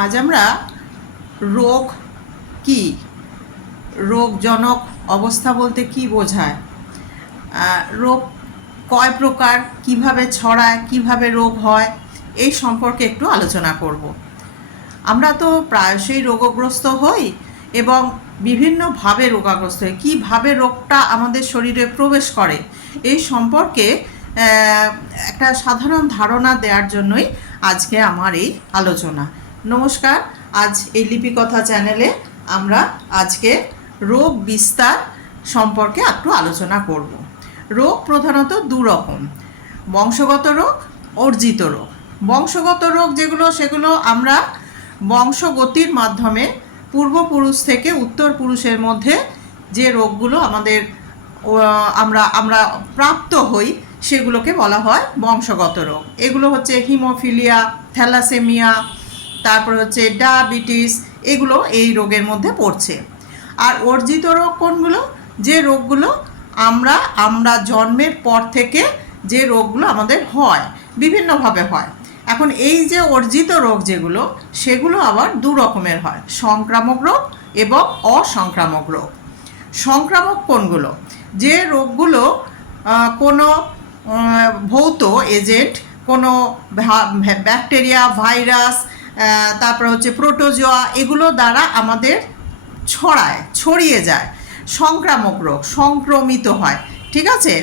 আজ আমরা রোগ কি? রোগজনক অবস্থা বলতে কি বোঝায়? রোগ কয় প্রকার, কীভাবে ছড়ায়, কীভাবে রোগ হয়, এই সম্পর্কে একটু আলোচনা করব। আমরা তো প্রায়শই রোগগ্রস্ত হই এবং বিভিন্নভাবে রোগাগ্রস্ত হই। কীভাবে রোগটা আমাদের শরীরে প্রবেশ করে, এই সম্পর্কে একটা সাধারণ ধারণা দেওয়ার জন্যই আজকে আমার এই আলোচনা। নমস্কার, আজ এই লিপিকথা চ্যানেলে আমরা আজকে রোগ বিস্তার সম্পর্কে একটু আলোচনা করব। রোগ প্রধানত দু রকম, বংশগত রোগ, অর্জিত রোগ। বংশগত রোগ যেগুলো, সেগুলো আমরা বংশগতির মাধ্যমে পূর্বপুরুষ থেকে উত্তর পুরুষের মধ্যে যে রোগগুলো আমাদের আমরা আমরা প্রাপ্ত হই, সেগুলোকে বলা হয় বংশগত রোগ। এগুলো হচ্ছে হিমোফিলিয়া, থ্যালাসেমিয়া তারপর হচ্ছে ডায়াবেটিস, এগুলো এই রোগের মধ্যে পড়ছে। আর অর্জিত রোগ কোনগুলো? যে রোগগুলো আমরা আমরা জন্মের পর থেকে যে রোগগুলো আমাদের হয়, বিভিন্নভাবে হয়। এখন এই যে অর্জিত রোগ যেগুলো, সেগুলো আবার দু রকমের হয়, সংক্রামক রোগ এবং অসংক্রামক রোগ। সংক্রামক কোনগুলো? যে রোগগুলো কোনো ভৌত এজেন্ট, কোনো ব্যাকটেরিয়া, ভাইরাস তারপর হচ্ছে প্রোটোজোয়া, এগুলো দ্বারা আমাদের ছড়ায়, ছড়িয়ে যায়, সংক্রামক রোগ, সংক্রমিত হয়, ঠিক আছে?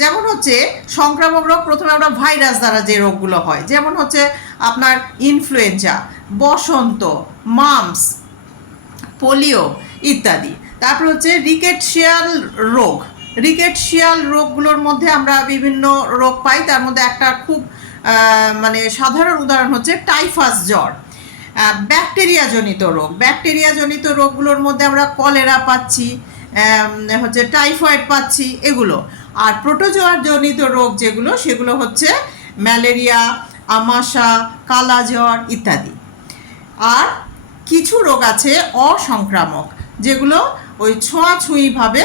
যেমন হচ্ছে সংক্রামক রোগ, প্রথমে আমরা ভাইরাস দ্বারা যে রোগগুলো হয়, যেমন হচ্ছে আপনার ইনফ্লুয়েঞ্জা বসন্ত, মামস, পোলিও ইত্যাদি। তারপর হচ্ছে রিকেটশিয়াল রোগ রিকেটশিয়াল রোগগুলোর মধ্যে আমরা বিভিন্ন রোগ পাই, তার মধ্যে একটা খুব মানে সাধারণ উদাহরণ হচ্ছে টাইফাস জ্বর। ব্যাকটেরিয়া জনিত রোগ। ব্যাকটেরিয়া জনিত রোগগুলোর মধ্যে আমরা কলেরা পাচ্ছি হচ্ছে টাইফয়েড পাচ্ছি, এগুলো। আর প্রোটোজোয়ার জনিত রোগ যেগুলো, সেগুলো হচ্ছে ম্যালেরিয়া, আমাশা কালাজ্বর ইত্যাদি। আর কিছু রোগ আছে অসংক্রামক, যেগুলো ওই ছোঁয়াছুঁইভাবে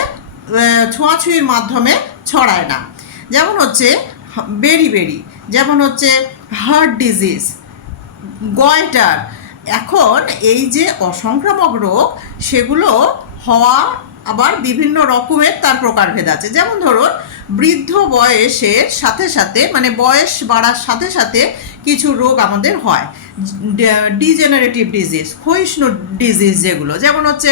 ছোঁয়াছুঁয়ির মাধ্যমে ছড়ায় না। যেমন হচ্ছে বেরি বেরি। যেমন হচ্ছে হার্ট ডিজিজ গয়টার এখন এই যে অসংক্রামক রোগ, সেগুলো হওয়া আবার বিভিন্ন রকমের তার প্রকারভেদ আছে। যেমন ধরুন, বৃদ্ধ বয়সের সাথে সাথে মানে বয়স বাড়ার সাথে সাথে কিছু রোগ আমাদের হয়। ডিজেনারেটিভ ডিজিজ ক্ষয়িষ্ণু ডিজিজ যেগুলো, যেমন হচ্ছে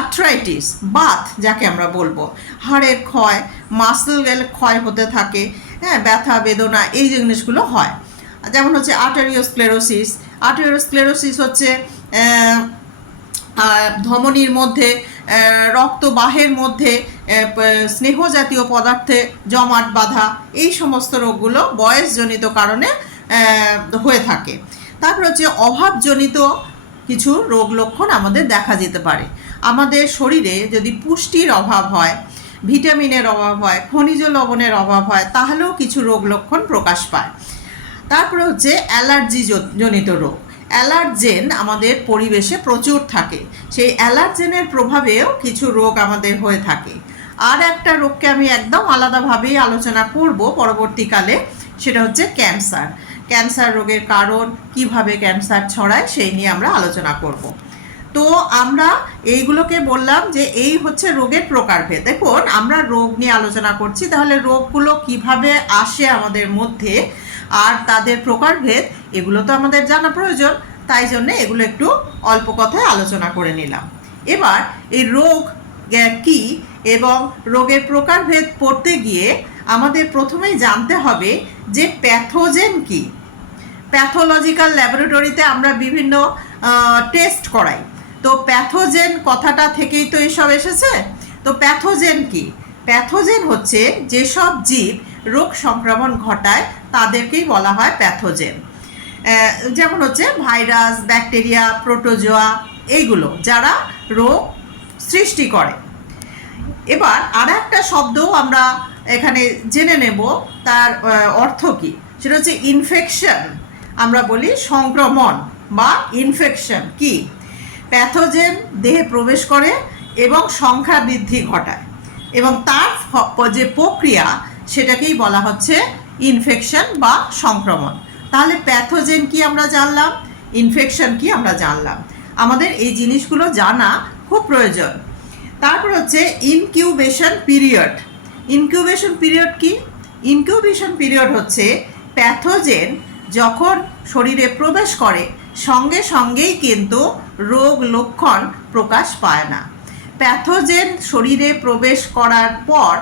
আর্থ্রাইটিস বাত, যাকে আমরা বলব। হাড়ের ক্ষয় মাসেল ক্ষয় হতে থাকে হ্যাঁ ব্যথা, বেদনা, এই জিনিসগুলো হয়। যেমন হচ্ছে আর্টারিওস্ক্লেরোসিস আর্টারিওস্ক্লেরোসিস হচ্ছে ধমনির মধ্যে রক্তবাহের মধ্যে স্নেহ জাতীয় পদার্থে জমাট বাঁধা, এই সমস্ত রোগগুলো বয়সজনিত কারণে হয়ে থাকে। তারপর হচ্ছে অভাবজনিত কিছু রোগ লক্ষণ আমাদের দেখা যেতে পারে। আমাদের শরীরে যদি পুষ্টির অভাব হয়, ভিটামিনের অভাব হয়, খনিজ লবণের অভাব হয়, তাহলেও কিছু রোগ লক্ষণ প্রকাশ পায়। তারপরে হচ্ছে অ্যালার্জি জনিত রোগ। অ্যালার্জেন আমাদের পরিবেশে প্রচুর থাকে। সেই অ্যালার্জেনের প্রভাবেও কিছু রোগ আমাদের হয়ে থাকে। আর একটা রোগকে আমি একদম আলাদাভাবেই আলোচনা করব পরবর্তীকালে, সেটা হচ্ছে ক্যান্সার। ক্যান্সার রোগের কারণ, কীভাবে ক্যান্সার ছড়ায়, সেই নিয়ে আমরা আলোচনা করব। তো আমরা এইগুলোকে বললাম যে এই হচ্ছে রোগের প্রকারভেদ। দেখুন, আমরা রোগ নিয়ে আলোচনা করছি, তাহলে রোগগুলো কীভাবে আসে আমাদের মধ্যে আর তাদের প্রকারভেদ এগুলো তো আমাদের জানা প্রয়োজন। তাই জন্য এগুলো একটু অল্প কথায় আলোচনা করে নিলাম। এবার এই রোগ কি এবং রোগের প্রকারভেদ পড়তে গিয়ে আমাদের প্রথমেই জানতে হবে যে প্যাথোজেন কি। প্যাথোলজিক্যাল ল্যাবরেটরিতে আমরা বিভিন্ন টেস্ট করাই। তো প্যাথোজেন কথাটা থেকেই তো এসব এসেছে? তো প্যাথোজেন কি? প্যাথোজেন হচ্ছে যেসব জীব রোগ সংক্রমণ ঘটায় তাদেরকেই বলা হয় প্যাথোজেন। যেমন হচ্ছে ভাইরাস, ব্যাকটেরিয়া, প্রোটোজোয়া, এইগুলো যারা রোগ সৃষ্টি করে। এবার আর একটা শব্দও আমরা এখানে জেনে নেব, তার অর্থ কী? সেটা হচ্ছে ইনফেকশন আমরা বলি সংক্রমণ বা ইনফেকশন কি? প্যাথোজেন দেহে প্রবেশ করে এবং সংখ্যা বৃদ্ধি ঘটায় এবং তার যে প্রক্রিয়া সেটাকেই বলা হচ্ছে ইনফেকশন বা সংক্রমণ। তাহলে প্যাথোজেন কি আমরা জানলাম? ইনফেকশন কি আমরা জানলাম? আমাদের এই জিনিসগুলো জানা খুব প্রয়োজন। তারপর হচ্ছে ইনকিউবেশন পিরিয়ড ইনকিউবেশন পিরিয়ড কি? ইনকিউবেশন পিরিয়ড হচ্ছে প্যাথোজেন যখন শরীরে প্রবেশ করে, সঙ্গে সঙ্গেই কিন্তু রোগ লক্ষণ প্রকাশ পায় না। প্যাথোজেন শরীরে প্রবেশ করার পর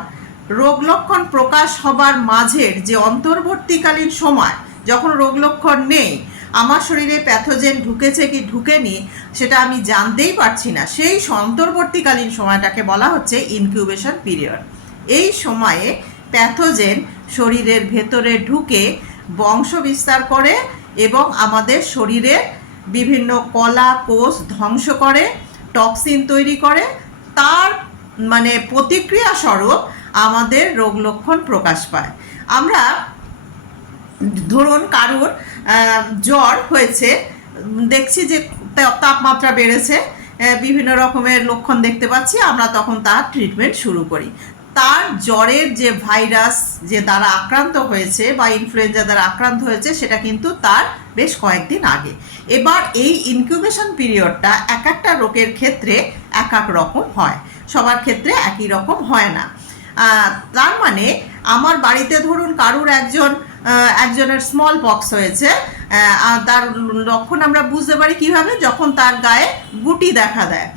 রোগ লক্ষণ প্রকাশ হবার মাঝের যে অন্তর্বর্তীকালীন সময়, যখন রোগ লক্ষণ নেই, আমার শরীরে প্যাথোজেন ঢুকেছে কি ঢুকেনি, সেটা আমি জানতেই পারছি না। সেই অন্তর্বর্তীকালীন সময়টাকে বলা হচ্ছে ইনকিউবেশন পিরিয়ড এই সময়ে প্যাথোজেন শরীরের ভেতরে ঢুকে বংশ বিস্তার করে এবং আমাদের শরীরের বিভিন্ন কলা, কোষ ধ্বংস করে, টক্সিন তৈরি করে, তার মানে প্রতিক্রিয়া স্বরূপ আমাদের রোগ লক্ষণ প্রকাশ পায়। আমরা, ধরুন কারুর জ্বর হয়েছে, দেখছি যে তাপমাত্রা বেড়েছে বিভিন্ন রকমের লক্ষণ দেখতে পাচ্ছি, আমরা তখন তার ট্রিটমেন্ট শুরু করি। তার জ্বরের যে ভাইরাস যে দ্বারা আক্রান্ত হয়েছে বা ইনফ্লুয়েঞ্জা দ্বারা আক্রান্ত হয়েছে, সেটা কিন্তু তার বেশ কয়েকদিন আগে। এবার এই ইনকিউবেশন পিরিয়ডটা এক একটা রোগের ক্ষেত্রে এক এক রকম হয়। সবার ক্ষেত্রে একই রকম হয় না। তার মানে আমার বাড়িতে ধরুন কারুর একজন একজনের স্মল পক্স হয়েছে তার লক্ষণ আমরা বুঝতে পারি কীভাবে? যখন তার গায়ে গুটি দেখা দেয়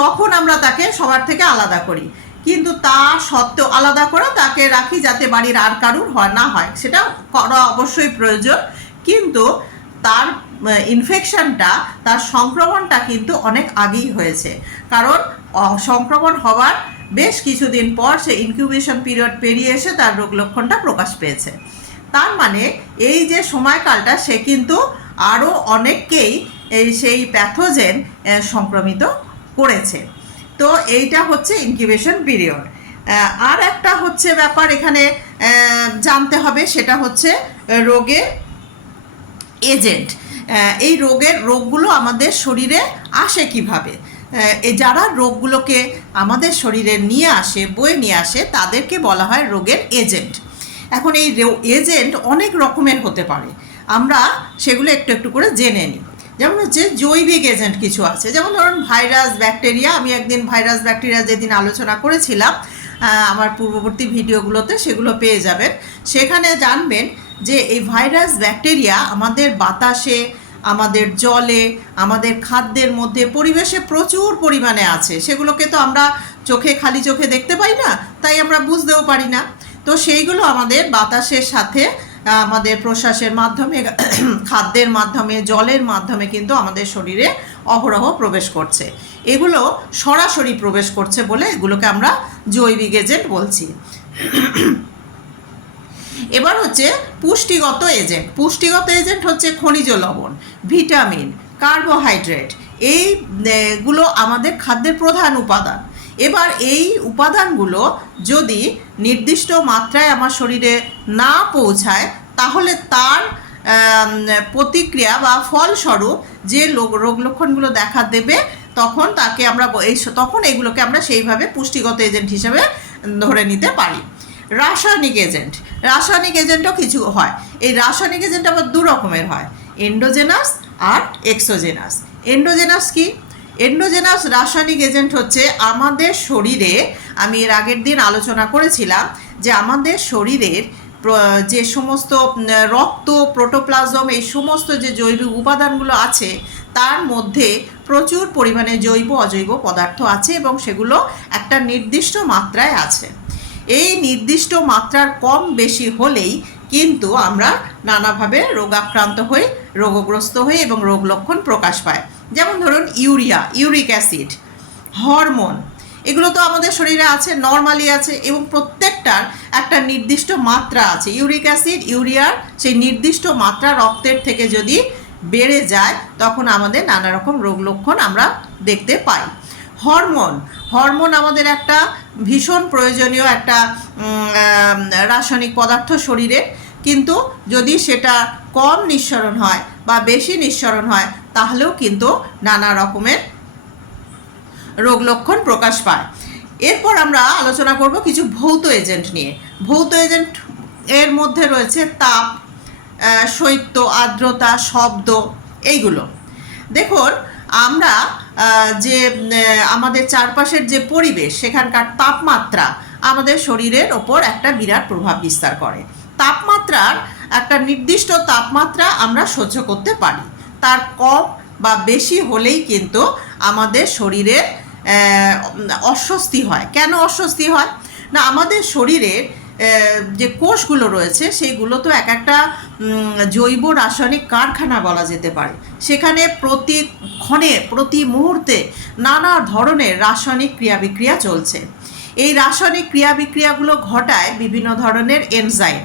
তখন আমরা তাকে সবার থেকে আলাদা করি। কিন্তু তা সত্ত্বেও আলাদা করে তাকে রাখি যাতে বাড়ির আর কারুর হয়, না হয়। সেটা করা অবশ্যই প্রয়োজন। কিন্তু তার ইনফেকশনটা তার সংক্রমণটা কিন্তু অনেক আগেই হয়েছে। কারণ সংক্রমণ হওয়ার বেশ কিছুদিন পর সে ইনকিউবেশন পিরিয়ড পেরিয়ে এসে তার রোগ লক্ষণটা প্রকাশ পেয়েছে। তার মানে এই যে সময়কালটা, সে কিন্তু আরও অনেককেই এই সেই প্যাথোজেন সংক্রমিত করেছে। তো এইটা হচ্ছে ইনকিউবেশন পিরিয়ড আর একটা হচ্ছে ব্যাপার এখানে জানতে হবে, সেটা হচ্ছে রোগের এজেন্ট এই রোগের রোগগুলো আমাদের শরীরে আসে কীভাবে? যারা রোগগুলোকে আমাদের শরীরে নিয়ে আসে, বয়ে নিয়ে আসে, তাদেরকে বলা হয় রোগের এজেন্ট। এখন এই এজেন্ট অনেক রকমের হতে পারে। আমরা সেগুলো একটু একটু করে জেনে নিই। যেমন হচ্ছে জৈবিক এজেন্ট কিছু আছে। যেমন ধরুন ভাইরাস, ব্যাকটেরিয়া। আমি একদিন ভাইরাস, ব্যাকটেরিয়া যেদিন আলোচনা করেছিলাম আমার পূর্ববর্তী ভিডিওগুলোতে সেগুলো পেয়ে যাবেন। সেখানে জানবেন যে এই ভাইরাস, ব্যাকটেরিয়া আমাদের বাতাসে আমাদের জলে, আমাদের খাদ্যের মধ্যে পরিবেশে প্রচুর পরিমাণে আছে। সেগুলোকে তো আমরা চোখে, খালি চোখে দেখতে পাই না, তাই আমরা বুঝতেও পারি না। তো সেইগুলো আমাদের বাতাসের সাথে আমাদের প্রশ্বাসের মাধ্যমে, খাদ্যের মাধ্যমে, জলের মাধ্যমে কিন্তু আমাদের শরীরে অহরহ প্রবেশ করছে। এগুলো সরাসরি প্রবেশ করছে বলে এগুলোকে আমরা জৈবিক এজেন্ট বলছি। এবার হচ্ছে পুষ্টিগত এজেন্ট পুষ্টিগত এজেন্ট হচ্ছে খনিজ লবণ ভিটামিন কার্বোহাইড্রেট এই এ, গুলো আমাদের খাদ্যের প্রধান উপাদান। এবার এই উপাদানগুলো যদি নির্দিষ্ট মাত্রায় আমার শরীরে না পৌঁছায় তাহলে তার প্রতিক্রিয়া বা ফলস্বরূপ যে রোগ লক্ষণগুলো দেখা দেবে তখন তাকে আমরা এই তখন এগুলোকে আমরা সেইভাবে পুষ্টিগত এজেন্ট হিসেবে ধরে নিতে পারি। রাসায়নিক এজেন্ট রাসায়নিক এজেন্টও কিছু হয়। এই রাসায়নিক এজেন্ট আবার দু রকমের হয়। এন্ডোজেনাস আর এক্সোজেনাস এন্ডোজেনাস কি? এন্ডোজেনাস রাসায়নিক এজেন্ট হচ্ছে আমাদের শরীরে, আমি এর আগের দিন আলোচনা করেছিলাম যে আমাদের শরীরের যে সমস্ত রক্ত প্রোটোপ্লাজম এই সমস্ত যে জৈবিক উপাদানগুলো আছে, তার মধ্যে প্রচুর পরিমাণে জৈব অজৈব পদার্থ আছে এবং সেগুলো একটা নির্দিষ্ট মাত্রায় আছে। এই নির্দিষ্ট মাত্রার কম বেশি হলেই কিন্তু আমরা নানাভাবে রোগাক্রান্ত হয়ে রোগগ্রস্ত হই এবং রোগ লক্ষণ প্রকাশ পায়। যেমন ধরুন ইউরিয়া, ইউরিক অ্যাসিড, হরমোন, এগুলো তো আমাদের শরীরে আছে, নর্মালি আছে এবং প্রত্যেকটার একটা নির্দিষ্ট মাত্রা আছে। ইউরিক অ্যাসিড ইউরিয়ার সেই নির্দিষ্ট মাত্রা রক্তের থেকে যদি বেড়ে যায়, তখন আমাদের নানা রকম রোগ লক্ষণ আমরা দেখতে পাই। হরমোন হরমোন আমাদের একটা ভীষণ প্রয়োজনীয় একটা রাসায়নিক পদার্থ শরীরে। কিন্তু যদি সেটা কম নিঃসরণ হয় বা বেশি নিঃসরণ হয়, তাহলেও কিন্তু নানা রকমের রোগ লক্ষণ প্রকাশ পায়। এরপর আমরা আলোচনা করব কিছু ভৌত এজেন্ট নিয়ে। ভৌত এজেন্ট এর মধ্যে রয়েছে তাপ শৈত্য আর্দ্রতা, শব্দ, এইগুলো। দেখুন আমরা যে আমাদের চারপাশের যে পরিবেশ, সেখানকার তাপমাত্রা আমাদের শরীরের ওপর একটা বিরাট প্রভাব বিস্তার করে। তাপমাত্রার একটা নির্দিষ্ট তাপমাত্রা আমরা সহ্য করতে পারি। তার কম বা বেশি হলেই কিন্তু আমাদের শরীরের অস্বস্তি হয়। কেন অস্বস্তি হয়? না, আমাদের শরীরের যে কোষগুলো রয়েছে সেইগুলো তো এক একটা জৈব রাসায়নিক কারখানা বলা যেতে পারে। সেখানে প্রতি ক্ষণে, প্রতি মুহূর্তে নানা ধরনের রাসায়নিক ক্রিয়া বিক্রিয়া চলছে। এই রাসায়নিক ক্রিয়া বিক্রিয়াগুলো ঘটায় বিভিন্ন ধরনের এনজাইম।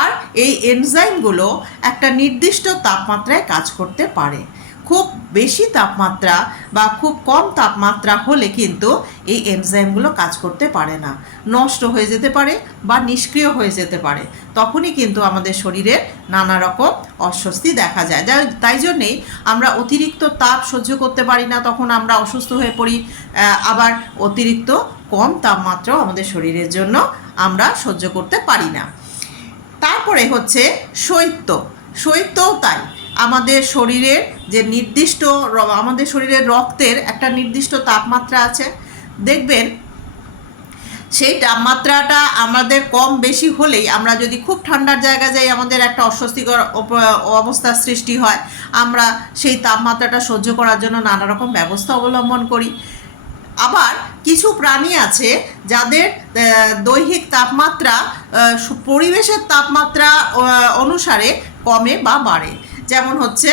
আর এই এনজাইমগুলো একটা নির্দিষ্ট তাপমাত্রায় কাজ করতে পারে। খুব বেশি তাপমাত্রা বা খুব কম তাপমাত্রা হলে কিন্তু এই এনজাইমগুলো কাজ করতে পারে না। নষ্ট হয়ে যেতে পারে বা নিষ্ক্রিয় হয়ে যেতে পারে। তখনই কিন্তু আমাদের শরীরে নানা রকম অস্বস্তি দেখা যায়। তাই জন্যেই আমরা অতিরিক্ত তাপ সহ্য করতে পারি না, তখন আমরা অসুস্থ হয়ে পড়ি। আবার অতিরিক্ত কম তাপমাত্রাও আমাদের শরীরের জন্য আমরা সহ্য করতে পারি না। তারপরে হচ্ছে শৈত্য। শৈত্যও তাই। আমাদের শরীরের যে নির্দিষ্ট আমাদের শরীরের রক্তের একটা নির্দিষ্ট তাপমাত্রা আছে। দেখবেন, সেই তাপমাত্রাটা আমাদের কম বেশি হলেই আমরা যদি খুব ঠান্ডার জায়গায় যাই, আমাদের একটা অস্বস্তিকর অবস্থার সৃষ্টি হয়। আমরা সেই তাপমাত্রাটা সহ্য করার জন্য নানা রকম ব্যবস্থা অবলম্বন করি। আবার কিছু প্রাণী আছে যাদের দৈহিক তাপমাত্রা পরিবেশের তাপমাত্রা অনুসারে কমে বা বাড়ে। যেমন হচ্ছে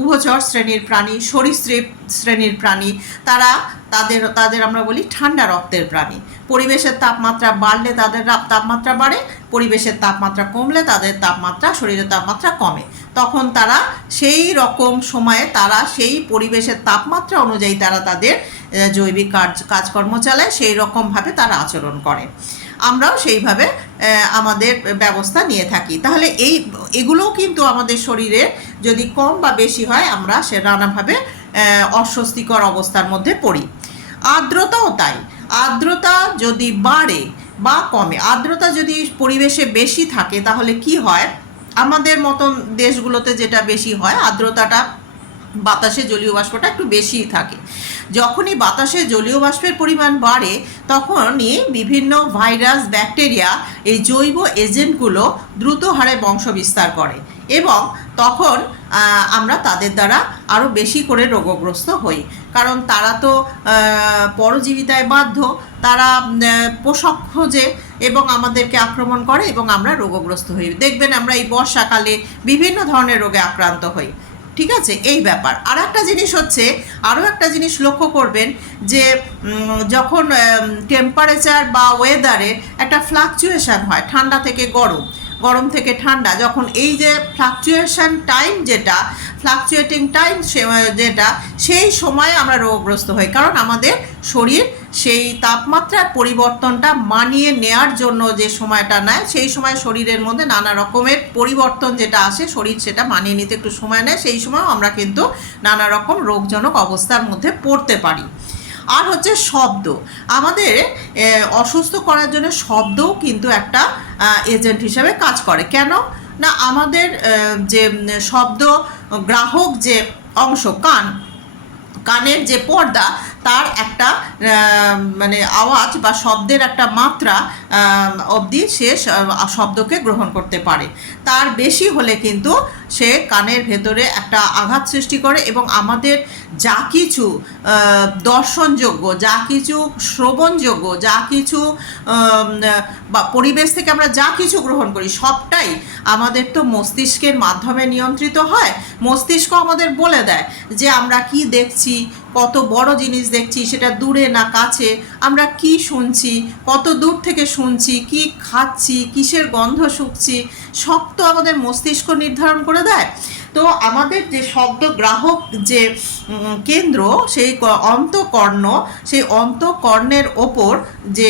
উভচর শ্রেণির প্রাণী, সরীসৃপ শ্রেণির প্রাণী, তারা তাদের তাদের আমরা বলি ঠান্ডা রক্তের প্রাণী। পরিবেশের তাপমাত্রা বাড়লে তাদের তাপমাত্রা বাড়ে, পরিবেশের তাপমাত্রা কমলে তাদের তাপমাত্রা, শরীরের তাপমাত্রা কমে। তখন তারা সেই রকম সময়ে তারা সেই পরিবেশের তাপমাত্রা অনুযায়ী তারা তাদের জৈবিক কাজ, কাজকর্ম চালায়, সেই রকমভাবে তারা আচরণ করে। আমরাও সেইভাবে আমাদের ব্যবস্থা নিয়ে থাকি। তাহলে এই, এগুলোও কিন্তু আমাদের শরীরে যদি কম বা বেশি হয়, আমরা সে নানাভাবে অস্বস্তিকর অবস্থার মধ্যে পড়ি। আর্দ্রতাও তাই। আর্দ্রতা যদি বাড়ে বা কমে, আর্দ্রতা যদি পরিবেশে বেশি থাকে, তাহলে কি হয়? আমাদের মতন দেশগুলোতে যেটা বেশি হয়, আর্দ্রতাটা বাতাসে জলীয় বাষ্পটা একটু বেশিই থাকে। যখনই বাতাসে জলীয় বাষ্পের পরিমাণ বাড়ে, তখনই বিভিন্ন ভাইরাস, ব্যাকটেরিয়া এই জৈব এজেন্টগুলো দ্রুত হারে বংশ বিস্তার করে এবং তখন আমরা তাদের দ্বারা আরও বেশি করে রোগগ্রস্ত হই। কারণ তারা তো পরজীবিতায় বাধ্য, তারা পোষক খোঁজে এবং আমাদেরকে আক্রমণ করে এবং আমরা রোগগ্রস্ত হই। দেখবেন আমরা এই বর্ষাকালে বিভিন্ন ধরনের রোগে আক্রান্ত হই। ঠিক আছে? এই ব্যাপার। আর একটা জিনিস হচ্ছে আরও একটা জিনিস লক্ষ্য করবেন যে যখন টেম্পারেচার বা ওয়েদারে একটা ফ্লাকচুয়েশন হয়, ঠান্ডা থেকে গরম গরম থেকে ঠান্ডা, যখন এই যে ফ্লাকচুয়েশন টাইম যেটা ফ্লাকচুয়েটিং টাইম যেটা, সেই সময়ে আমরা রোগগ্রস্ত হই, কারণ আমাদের শরীর সেই তাপমাত্রার পরিবর্তনটা মানিয়ে নেয়ার জন্য যে সময়টা নেয়, সেই সময় শরীরের মধ্যে নানা রকমের পরিবর্তন যেটা আসে, শরীর সেটা মানিয়ে নিতে একটু সময় নেয়। সেই সময় আমরা কিন্তু নানা রকম রোগজনক অবস্থার মধ্যে পড়তে পারি। আর হচ্ছে শব্দ। আমাদের অসুস্থ করার জন্য শব্দও কিন্তু একটা এজেন্ট হিসাবে কাজ করে। কেন? না, আমাদের যে, শব্দ, গ্রাহক যে, অংশ, কান কানের যে পর্দা, তার একটা মানে আওয়াজ বা শব্দের একটা মাত্রা অবধি সে শব্দকে গ্রহণ করতে পারে। তার বেশি হলে কিন্তু সে কানের ভেতরে একটা আঘাত সৃষ্টি করে এবং আমাদের যা কিছু দর্শনযোগ্য, যা কিছু শ্রবণযোগ্য, যা কিছু বা পরিবেশ থেকে আমরা যা কিছু গ্রহণ করি, সবটাই আমাদের তো মস্তিষ্কের মাধ্যমে নিয়ন্ত্রিত হয়। মস্তিষ্ক আমাদের বলে দেয় যে আমরা কি দেখছি কত বড় জিনিস দেখছি, সেটা দূরে না কাছে, আমরা কি শুনছি, কত দূর থেকে শুনছি, কি খাচ্ছি, কিসের গন্ধ শুকছি, সব তো আমাদের মস্তিষ্ক নির্ধারণ করে দেয়। তো আমাদের যে শব্দ গ্রাহক যে কেন্দ্র, সেই অন্তকর্ণ, সেই অন্তকর্ণের ওপর যে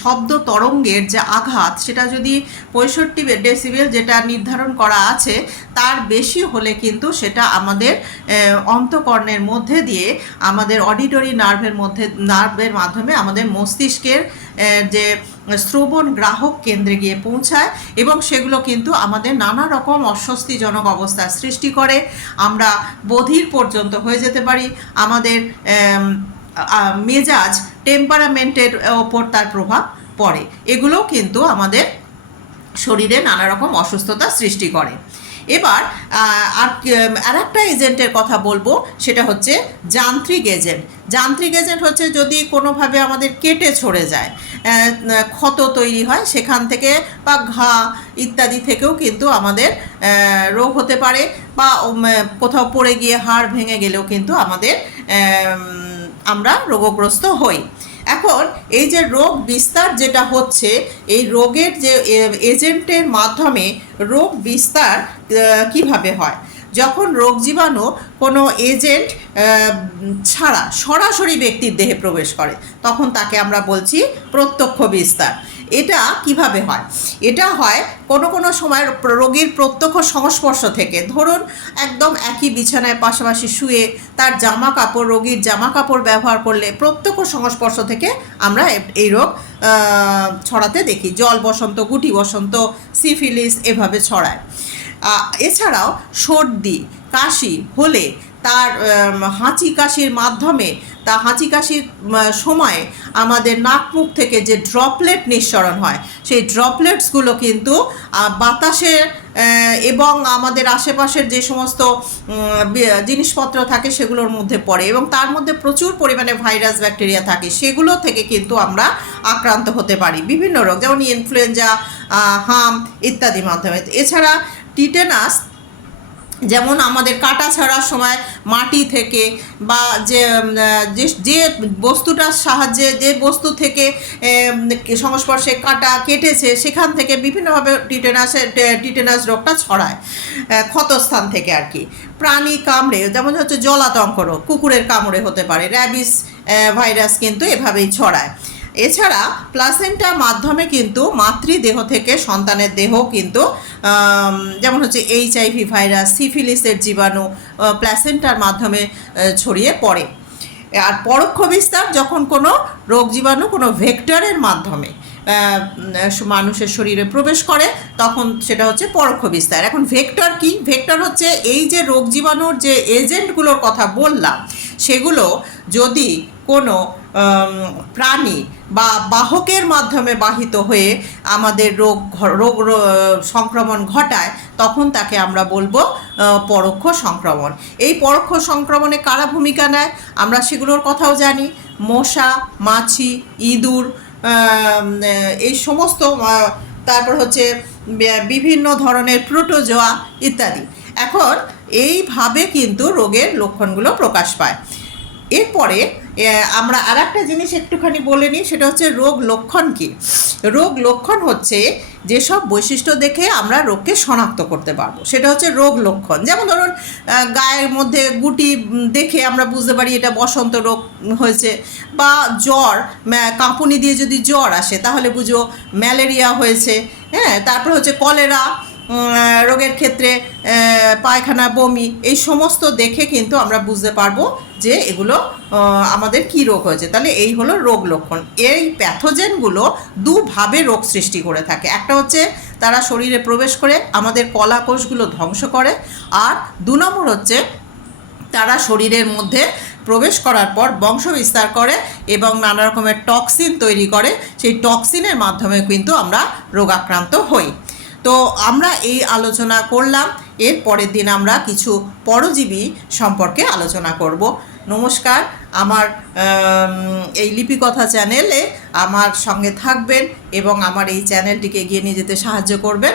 শব্দ তরঙ্গের যে আঘাত, সেটা যদি পঁয়ষট্টি ডেসিবেল যেটা নির্ধারণ করা আছে, তার বেশি হলে কিন্তু সেটা আমাদের অন্তকর্ণের মধ্যে দিয়ে আমাদের অডিটরি নার্ভের মধ্যে নার্ভের মাধ্যমে আমাদের মস্তিষ্কের যে শ্রবণ গ্রাহক কেন্দ্রে গিয়ে পৌঁছায় এবং সেগুলো কিন্তু আমাদের নানা রকম অস্বস্তিজনক অবস্থার সৃষ্টি করে। আমরা বধির পর্যন্ত হয়ে যেতে পারি। আমাদের মেজাজ টেম্পারামেন্টের ওপর তার প্রভাব পড়ে। এগুলোও কিন্তু আমাদের শরীরে নানা রকম অসুস্থতা সৃষ্টি করে। এবার আর একটা এজেন্টের কথা বলব, সেটা হচ্ছে যান্ত্রিক এজেন্ট যান্ত্রিক এজেন্ট হচ্ছে যদি কোনোভাবে আমাদের কেটে ছড়ে যায় ক্ষত তৈরি হয়, সেখান থেকে বা ঘা ইত্যাদি থেকেও কিন্তু আমাদের রোগ হতে পারে বা কোথাও পড়ে গিয়ে হাড় ভেঙে গেলেও কিন্তু আমাদের আমরা রোগগ্রস্ত হই। এখন এই যে রোগ বিস্তার যেটা হচ্ছে, এই রোগের যে এজেন্টের মাধ্যমে রোগ বিস্তার কীভাবে হয়? যখন রোগ জীবাণু কোনো এজেন্ট ছাড়া, সরাসরি ব্যক্তির দেহে প্রবেশ করে, তখন তাকে আমরা বলছি প্রত্যক্ষ বিস্তার। এটা কীভাবে হয়? এটা হয় কোনো কোনো সময় রোগীর প্রত্যক্ষ সংস্পর্শ থেকে। ধরুন, একদম একই বিছানায় পাশাপাশি শুয়ে তার জামা কাপড় রোগীর জামা কাপড় ব্যবহার করলে প্রত্যক্ষ সংস্পর্শ থেকে আমরা এই রোগ ছড়াতে দেখি। জল বসন্ত, গুটি বসন্ত, সিফিলিস এভাবে ছড়ায়। এছাড়াও সর্দি, কাশি হলে তার হাঁচি কাশির মাধ্যমে, তা হাঁচি কাশির সময়ে আমাদের নাক মুখ থেকে যে ড্রপলেট নিঃসরণ হয়, সেই ড্রপলেটসগুলো কিন্তু বাতাসে এবং আমাদের আশেপাশের যে সমস্ত জিনিসপত্র থাকে সেগুলোর মধ্যে পড়ে, এবং তার মধ্যে প্রচুর পরিমাণে ভাইরাস ব্যাকটেরিয়া থাকে, সেগুলো থেকে কিন্তু আমরা আক্রান্ত হতে পারি, বিভিন্ন রোগ, যেমন ইনফ্লুয়েঞ্জা হাম ইত্যাদি মাধ্যমে। এছাড়া টিটেনাস যেমন আমাদের কাটা ছাড়ার সময় মাটি থেকে বা যে যে- বস্তুটার সাহায্যে যে বস্তু থেকে সংস্পর্শে কাটা কেটেছে, সেখান থেকে বিভিন্নভাবে টিটেনাসের টিটেনাস রোগটা ছড়ায় ক্ষতস্থান থেকে আর কি। প্রাণী কামড়ে, যেমন হচ্ছে জলাতঙ্ক রোগ, কুকুরের কামড়ে হতে পারে, র্যাবিস ভাইরাস কিন্তু এভাবেই ছড়ায়। এছাড়া প্লাসেন্টার মাধ্যমে কিন্তু মাতৃদেহ থেকে সন্তানের দেহ কিন্তু যেমন হচ্ছে এইচআইভি ভাইরাস সিফিলিসের জীবাণু প্লাসেন্টার মাধ্যমে ছড়িয়ে পড়ে। আর পরোক্ষ বিস্তার, যখন কোনো রোগ জীবাণু কোনো ভেক্টরের মাধ্যমে মানুষের শরীরে প্রবেশ করে, তখন সেটা হচ্ছে পরোক্ষ বিস্তার। এখন ভেক্টর কি? ভেক্টর হচ্ছে এই যে রোগ জীবাণুর যে এজেন্টগুলোর কথা বললাম, সেগুলো যদি কোনো প্রাণী বা বাহকের মাধ্যমে বাহিত হয়ে আমাদের রোগ রোগ সংক্রমণ ঘটায়, তখন তাকে আমরা বলব পরোক্ষ সংক্রমণ। এই পরোক্ষ সংক্রমণে কারা ভূমিকা নেয়? আমরা সেগুলোর কথাও জানি। মশা, মাছি, ইঁদুর এই সমস্ত তারপর হচ্ছে বিভিন্ন ধরনের প্রোটোজোয়া ইত্যাদি। এখন, এইভাবে কিন্তু রোগের লক্ষণগুলো প্রকাশ পায়। এরপরে আমরা আর একটা জিনিস একটুখানি বলে নিই, সেটা হচ্ছে রোগ লক্ষণ কি? রোগ লক্ষণ হচ্ছে যেসব বৈশিষ্ট্য দেখে আমরা রোগকে শনাক্ত করতে পারব। সেটা হচ্ছে রোগ লক্ষণ। যেমন ধরুন গায়ের মধ্যে গুটি দেখে আমরা বুঝতে পারি এটা বসন্ত রোগ হয়েছে বা জ্বর কাঁপুনি দিয়ে যদি জ্বর আসে, তাহলে বুঝো ম্যালেরিয়া হয়েছে। হ্যাঁ তারপর হচ্ছে কলেরা রোগের ক্ষেত্রে পায়খানা, বমি, এই সমস্ত দেখে কিন্তু আমরা বুঝতে পারব যে এগুলো আমাদের কি রোগ হয়েছে। তাহলে এই হলো রোগ লক্ষণ। এই প্যাথোজেনগুলো দুভাবে রোগ সৃষ্টি করে থাকে। একটা হচ্ছে তারা শরীরে প্রবেশ করে, আমাদের কলা কোষগুলো ধ্বংস করে, আর দু নম্বর হচ্ছে তারা শরীরের মধ্যে প্রবেশ করার পর বংশ বিস্তার করে এবং নানা রকমের টক্সিন তৈরি করে। সেই টক্সিনের মাধ্যমে কিন্তু আমরা রোগাক্রান্ত হই। তো আমরা এই আলোচনা করলাম। এর পরের দিন আমরা কিছু পরজীবী সম্পর্কে আলোচনা করব। নমস্কার, আমার এই লিপিকথা চ্যানেলে আমার সঙ্গে থাকবেন এবং আমার এই চ্যানেলটিকে এগিয়ে নিয়ে যেতে সাহায্য করবেন।